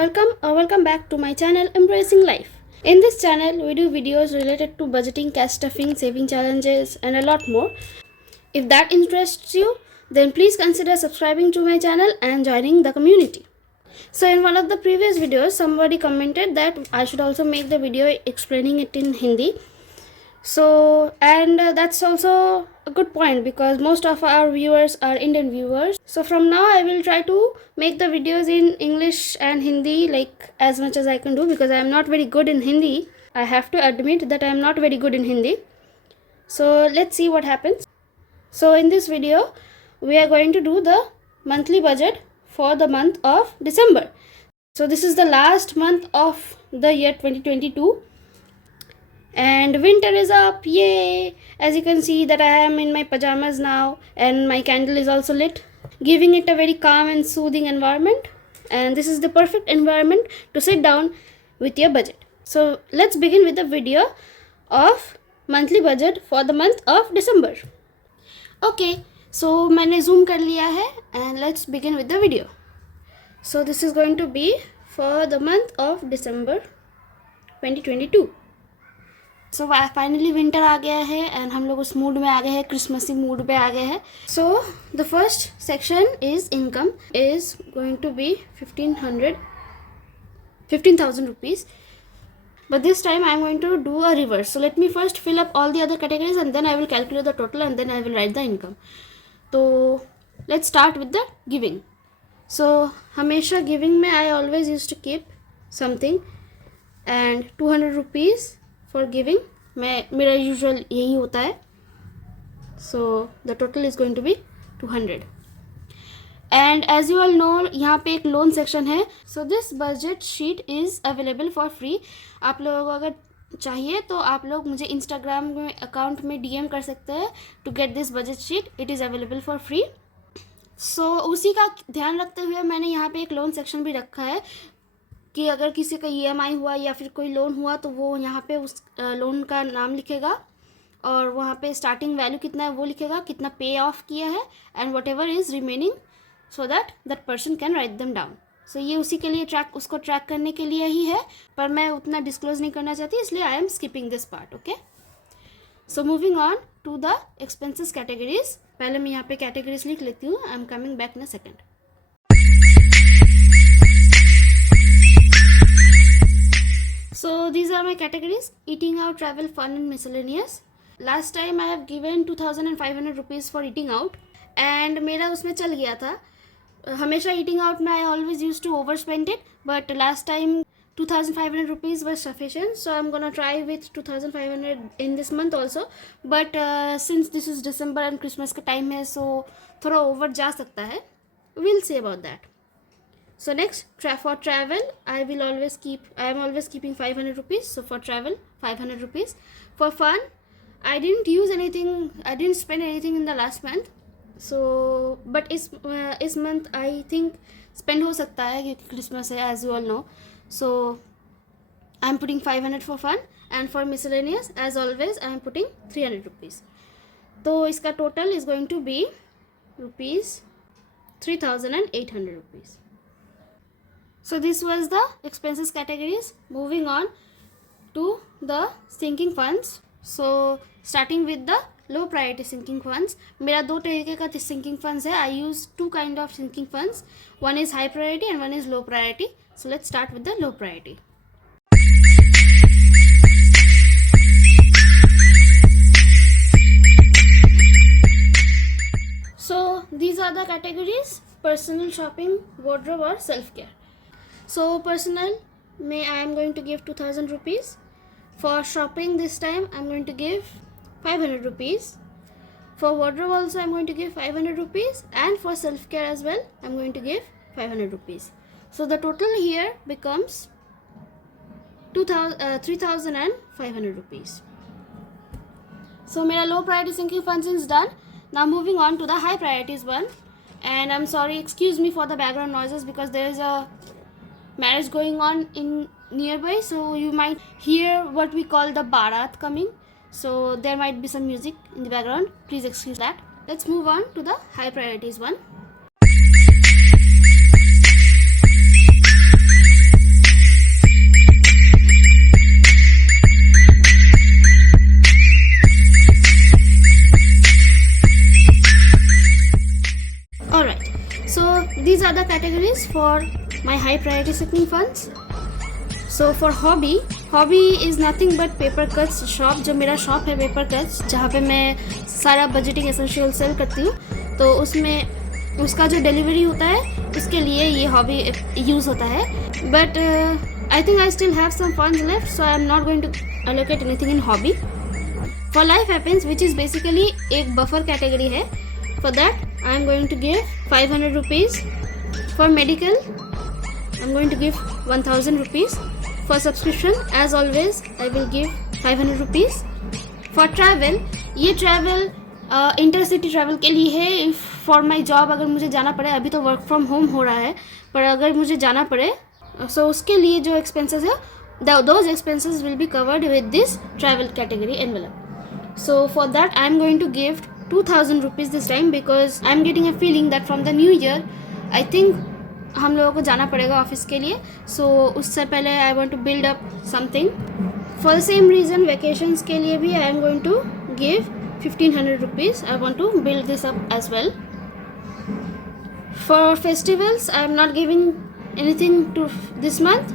Welcome back to my channel Embracing Life. In this channel, we do videos related to budgeting, cash stuffing, saving challenges, and a lot more. If that interests you, then please consider subscribing to my channel and joining the community. So in one of the previous videos, somebody commented that I should also make the video explaining it in Hindi. So that's also a good point because most of our viewers are Indian viewers. So from now I will try to make the videos in English and Hindi like as much as I can do, because I am not very good in Hindi. I have to admit that I am not very good in Hindi. So let's see what happens. So in this video we are going to do the monthly budget for the month of December. So this is the last month of the year 2022. And winter is up, yay! As you can see that I am in my pajamas now and my candle is also lit, giving it a very calm and soothing environment. And this is the perfect environment to sit down with your budget. So let's begin with the video of monthly budget for the month of December. Okay, so मैंने zoom कर लिया है and let's begin with the video. So this is going to be for the month of December 2022. So finally winter आ गया है and हम लोग उस मूड में आ गए हैं, क्रिसमसी मूड पे आ गए हैं. So the first section is income is going to be 15,000 rupees. But this time I am going to do a reverse. So let me first fill up all the other categories and then I will calculate the total and then I will write the income. So let's start with the giving. So हमेशा giving में I always used to keep something and 200 rupees for giving मेरा usual यही होता है. So the total is going to be 200. And as you all know यहाँ पे एक loan section है. So this budget sheet is available for free. आप लोगों को अगर चाहिए तो आप लोग मुझे इंस्टाग्राम में अकाउंट में DM कर सकते हैं to get this budget sheet. It is available for free. So उसी का ध्यान रखते हुए मैंने यहाँ पे एक लोन सेक्शन भी रखा है कि अगर किसी का EMI हुआ या फिर कोई लोन हुआ तो वो यहाँ पे उस लोन का नाम लिखेगा और वहाँ पे स्टार्टिंग वैल्यू कितना है वो लिखेगा, कितना पे ऑफ किया है and whatever is remaining, so that person can write them down. So ये उसी के लिए उसको ट्रैक करने के लिए ही है, पर मैं उतना डिस्क्लोज नहीं करना चाहती इसलिए I am skipping this part. Okay, so moving on to the expenses categories. पहले मैं यहाँ पे कैटेगरीज लिख लेती हूँ. I am coming back in a second. So these are my categories: eating out, travel, fun and miscellaneous. Last time I have given 2,500 rupees for eating out and मेरा उसमें चल गया था. हमेशा eating out में I always used to overspend it, but last time 2,500 rupees was sufficient, so I'm gonna try with 2,500 in this month also. But since this is December and Christmas का time है, so थोड़ा over जा सकता है. We'll see about that. So next, for travel, I am always keeping 500 rupees. So for travel, 500 rupees. For fun, I didn't spend anything in the last month. So, but इस month I think spend हो सकता है क्योंकि Christmas है, as you all know. So I am putting 500 for fun and for miscellaneous, as always, I am putting 300 rupees. तो इसका total is going to be rupees 3,800 rupees. So this was the expenses categories. Moving on to the sinking funds. So starting with the low priority sinking funds. मेरा दो तरीके का sinking funds है. I use two kind of sinking funds. One is high priority and one is low priority. So let's start with the low priority. So these are the categories: personal shopping, wardrobe or self-care. So personal, I am going to give 2,000 rupees. For shopping this time, I am going to give 500 rupees. For wardrobe also, I am going to give 500 rupees. And for self-care as well, I am going to give 500 rupees. So the total here becomes 3,500 rupees. So my low priority sinking funds is done. Now moving on to the high priorities one. And I'm sorry, excuse me for the background noises because there is a marriage going on in nearby, so you might hear what we call the barat coming, so there might be some music in the background. Please excuse that. Let's move on to the high priorities one. for my high priority seeking funds. So for hobby is nothing but Papercuts shop, जो मेरा shop है Papercuts, जहाँ पे मैं सारा budgeting essential cell करती हूँ. तो उसमें उसका जो डिलीवरी होता है उसके लिए ये हॉबी यूज़ होता है. But I think I still have some funds left, so I am not going to allocate anything in hobby. For life happens, which is basically एक buffer category है. For that I am going to give 500 rupees. For medical I'm going to give 1000 rupees. For subscription, as always, I will give 500 rupees. For travel, ये travel intercity travel के लिए है. For my job अगर मुझे जाना पड़े, अभी तो वर्क फ्रॉम होम हो रहा है, पर अगर मुझे जाना पड़े सो उसके लिए जो एक्सपेंसेस है those expenses will be covered with this travel category envelope. So for that I am going to give 2000 rupees this time, because I am getting a feeling that from the new year I think हम लोगों को जाना पड़ेगा office के लिए. So उससे पहले I want to build up something. For the same reason vacations के लिए भी I am going to give 1500 rupees. I want to build this up as well. For festivals, I am not giving anything to this month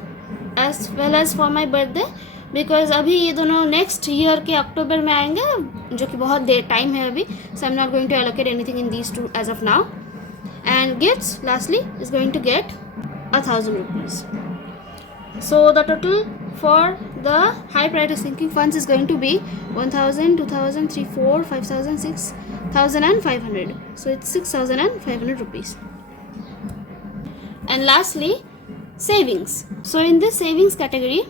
as well as for my birthday, because अभी ये दोनों next year के अक्टूबर में आएंगे, जो कि बहुत देर time है अभी. So I am not going to allocate anything in these two as of now. And gifts lastly is going to get 1000 rupees. So the total for the high priority sinking funds is going to be 1000, 2000, 3, 4, 5000, 6000 and 500. So it's 6500 rupees. And lastly, savings. So in this savings category,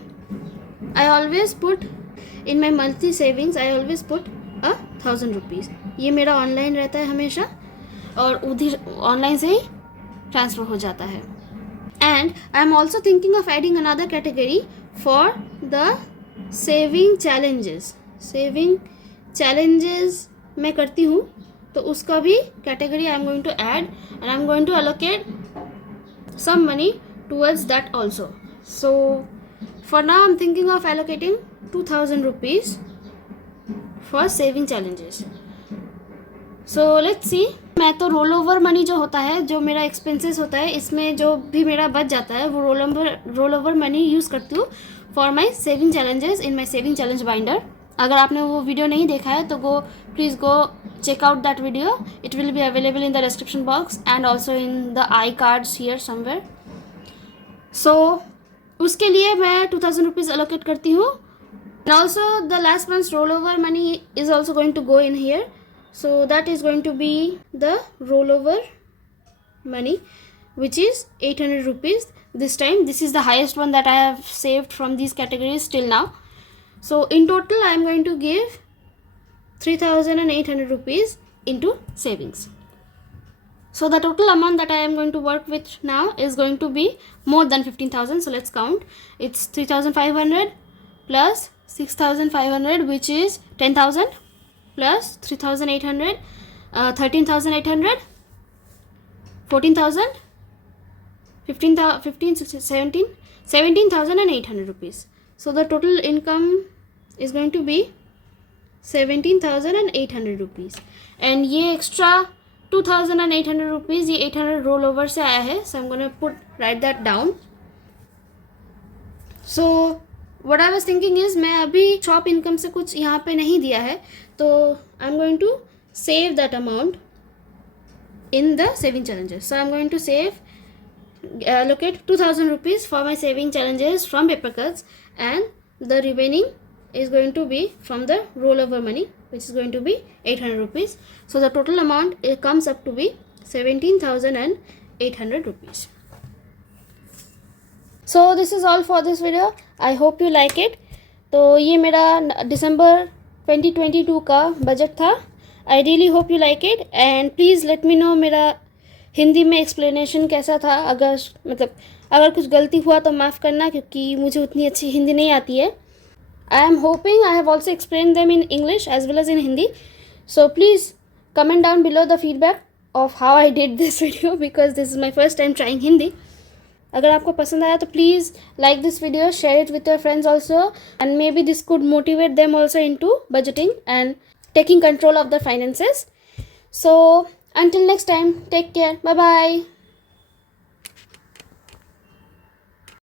I always put in my monthly savings, I always put 1000 rupees. ये मेरा online रहता है हमेशा और उधर online से ही transfer हो जाता है. And I am also thinking of adding another category for the saving challenges. Saving challenges मैं करती हूँ, तो उसका भी category I am going to add, and I am going to allocate some money towards that also. So for now I am thinking of allocating 2000 rupees for saving challenges. So let's see. मैं तो role over money जो होता है, जो मेरा expenses होता है, इसमें जो भी मेरा बच जाता है वो रोल ओवर मनी यूज़ करती हूँ for my saving challenges in my saving challenge binder. अगर आपने वो वीडियो नहीं देखा है तो please go check out that video. It will be available in the description box and also in the i cards here somewhere. So उसके लिए मैं 2000 रुपीज़ एलोकेट करती हूँ. And also the last month's roll over money is also going to go in here. So that is going to be the rollover money, which is 800 rupees this time. This is the highest one that I have saved from these categories till now. So in total I am going to give 3800 rupees into savings. So the total amount that I am going to work with now is going to be more than 15,000. So let's count. It's 3500 plus 6500, which is 10,000. Plus 3800, 13,800, 14,000, 15, 16, 17,800 rupees. So the total income is going to be 17,800 rupees. And ये extra 2,800 rupees, ये 800 roll over से आया है. So I'm going to write that down. So what I was thinking is, मैं अभी shop income से कुछ यहाँ पे नहीं दिया है, तो I am going to save that amount in the saving challenges. So I am going to save allocate 2000 rupees for my saving challenges from Papercuts, and the remaining is going to be from the rollover money, which is going to be 800 rupees. So the total amount it comes up to be 17,800 rupees. So this is all for this video. I hope you like it. तो ये मेरा दिसंबर 2022 का budget था. I really hope you like it, and please let me know मेरा हिंदी में explanation कैसा था. अगर कुछ गलती हुआ तो माफ़ करना, क्योंकि मुझे उतनी अच्छी हिंदी नहीं आती है. I am hoping I have also explain them in English as well as in Hindi. So please comment down below the feedback of how I did this video, because this is my first time trying Hindi. अगर आपको पसंद आया तो प्लीज़ like this video, share it with your friends also, and maybe this could motivate them also into budgeting and taking control of the finances. So until next time, take care. Bye bye.